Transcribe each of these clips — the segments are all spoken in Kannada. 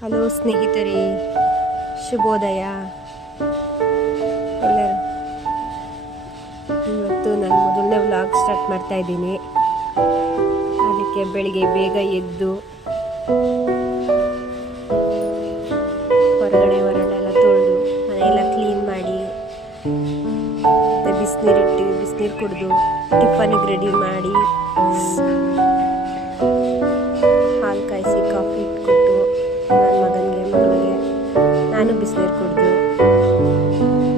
ಹಲೋ ಸ್ನೇಹಿತರೆ, ಶುಭೋದಯ ಎಲ್ಲರೂ. ಇವತ್ತು ನಾನು ಮೊದಲನೇ ವ್ಲಾಗ್ ಸ್ಟಾರ್ಟ್ ಮಾಡ್ತಾ ಇದ್ದೀನಿ. ಅದಕ್ಕೆ ಬೆಳಿಗ್ಗೆ ಬೇಗ ಎದ್ದು ಹೊರಗಡೆ ಹೊರಡೆಲ್ಲ ತೊಳೆದು ಮನೆಯೆಲ್ಲ ಕ್ಲೀನ್ ಮಾಡಿ ಮತ್ತು ಬಿಸಿನೀರು ಕುಡಿದು ಟಿಫನಿಗೆ ರೆಡಿ ಮಾಡಿ ಹಾಲು ಕಾಯಿಸಿ ಕಾಫಿ ಇಟ್ಕೊಟ್ಟು ನನ್ನ ಮಗಳಿಗೆ ನಾನು ಬಿಸಿನೀರು ಕುಡಿದು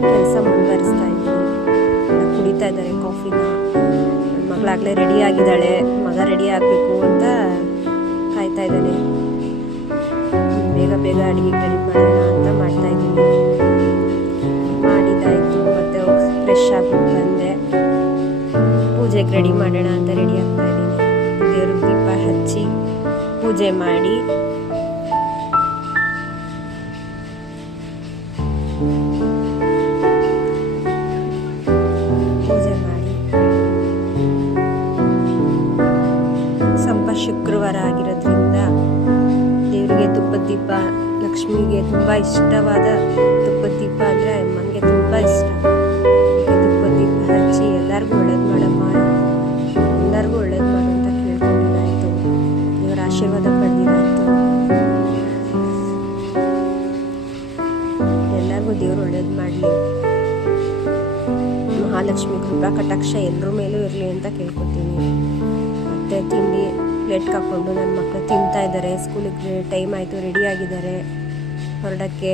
ಕೆಲಸ ಮುಂದುವರಿಸ್ತಾ ಇದ್ದೀನಿ. ಕುಡಿತಾ ಇದ್ದಾರೆ ಕಾಫಿನ. ನನ್ನ ಮಗಳಾಗಲೇ ರೆಡಿ ಆಗಿದ್ದಾಳೆ, ಮಗ ರೆಡಿ ಆಗಬೇಕು ಅಂತ ಕಾಯ್ತಾ ಇದ್ದಾನೆ. ಬೇಗ ಬೇಗ ಅಡುಗೆ ರೆಡಿ ಮಾಡೋಣ ಅಂತ ಮಾಡ್ತಾ ಇದ್ದೀನಿ. ಮಾಡಿದ್ದಾಯಿತು, ಮತ್ತು ಫ್ರೆಶ್ ಆಗ್ಬಿಟ್ಟು ಬಂದೆ. ಪೂಜೆಗೆ ರೆಡಿ ಮಾಡೋಣ ಅಂತ ರೆಡಿ ಆಗ್ತಾ ಇದ್ದೀನಿ. ದೇವ್ರಿಗೆ ದೀಪ ಹಚ್ಚಿ ಪೂಜೆ ಮಾಡಿ ಶುಕ್ರವಾರ ಆಗಿರೋದ್ರಿಂದ ದೇವರಿಗೆ ತುಪ್ಪದ ದೀಪ, ಲಕ್ಷ್ಮಿಗೆ ತುಂಬ ಇಷ್ಟವಾದ ತುಪ್ಪದ ದೀಪ ಅಂದರೆ ನನಗೆ ತುಂಬ ಇಷ್ಟ. ತುಪ್ಪದ ದೀಪ ಹಚ್ಚಿ ಎಲ್ಲರಿಗೂ ಒಳ್ಳೇದು ಮಾಡಮ್ಮ, ಎಲ್ಲರಿಗೂ ಒಳ್ಳೇದು ಮಾಡು ಅಂತ ಕೇಳ್ಕೊಂಡಿದ್ದಾಯಿತು. ದೇವರ ಆಶೀರ್ವಾದ ಪಡೆದಿದ್ದಾಯಿತು. ಎಲ್ಲರಿಗೂ ದೇವರು ಒಳ್ಳೇದು ಮಾಡಲಿ, ಮಹಾಲಕ್ಷ್ಮಿ ಕೃಪಾ ಕಟಾಕ್ಷ ಎಲ್ಲರ ಮೇಲೂ ಇರಲಿ ಅಂತ ಕೇಳ್ಕೊತೀನಿ. ಮತ್ತು ತಿಂಡಿ ಪ್ಲೇಟ್ಗೆ ಹಾಕ್ಕೊಂಡು ನನ್ನ ಮಕ್ಕಳು ತಿಂತಾ ಇದ್ದಾರೆ. ಸ್ಕೂಲಿಗೆ ಟೈಮ್ ಆಯಿತು, ರೆಡಿ ಆಗಿದ್ದಾರೆ ಹೊರಡೋಕ್ಕೆ.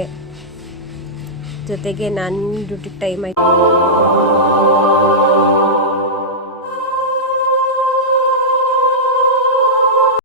ಜೊತೆಗೆ ನಾನು ಡ್ಯೂಟಿಗೆ ಟೈಮ್ ಆಯಿತು.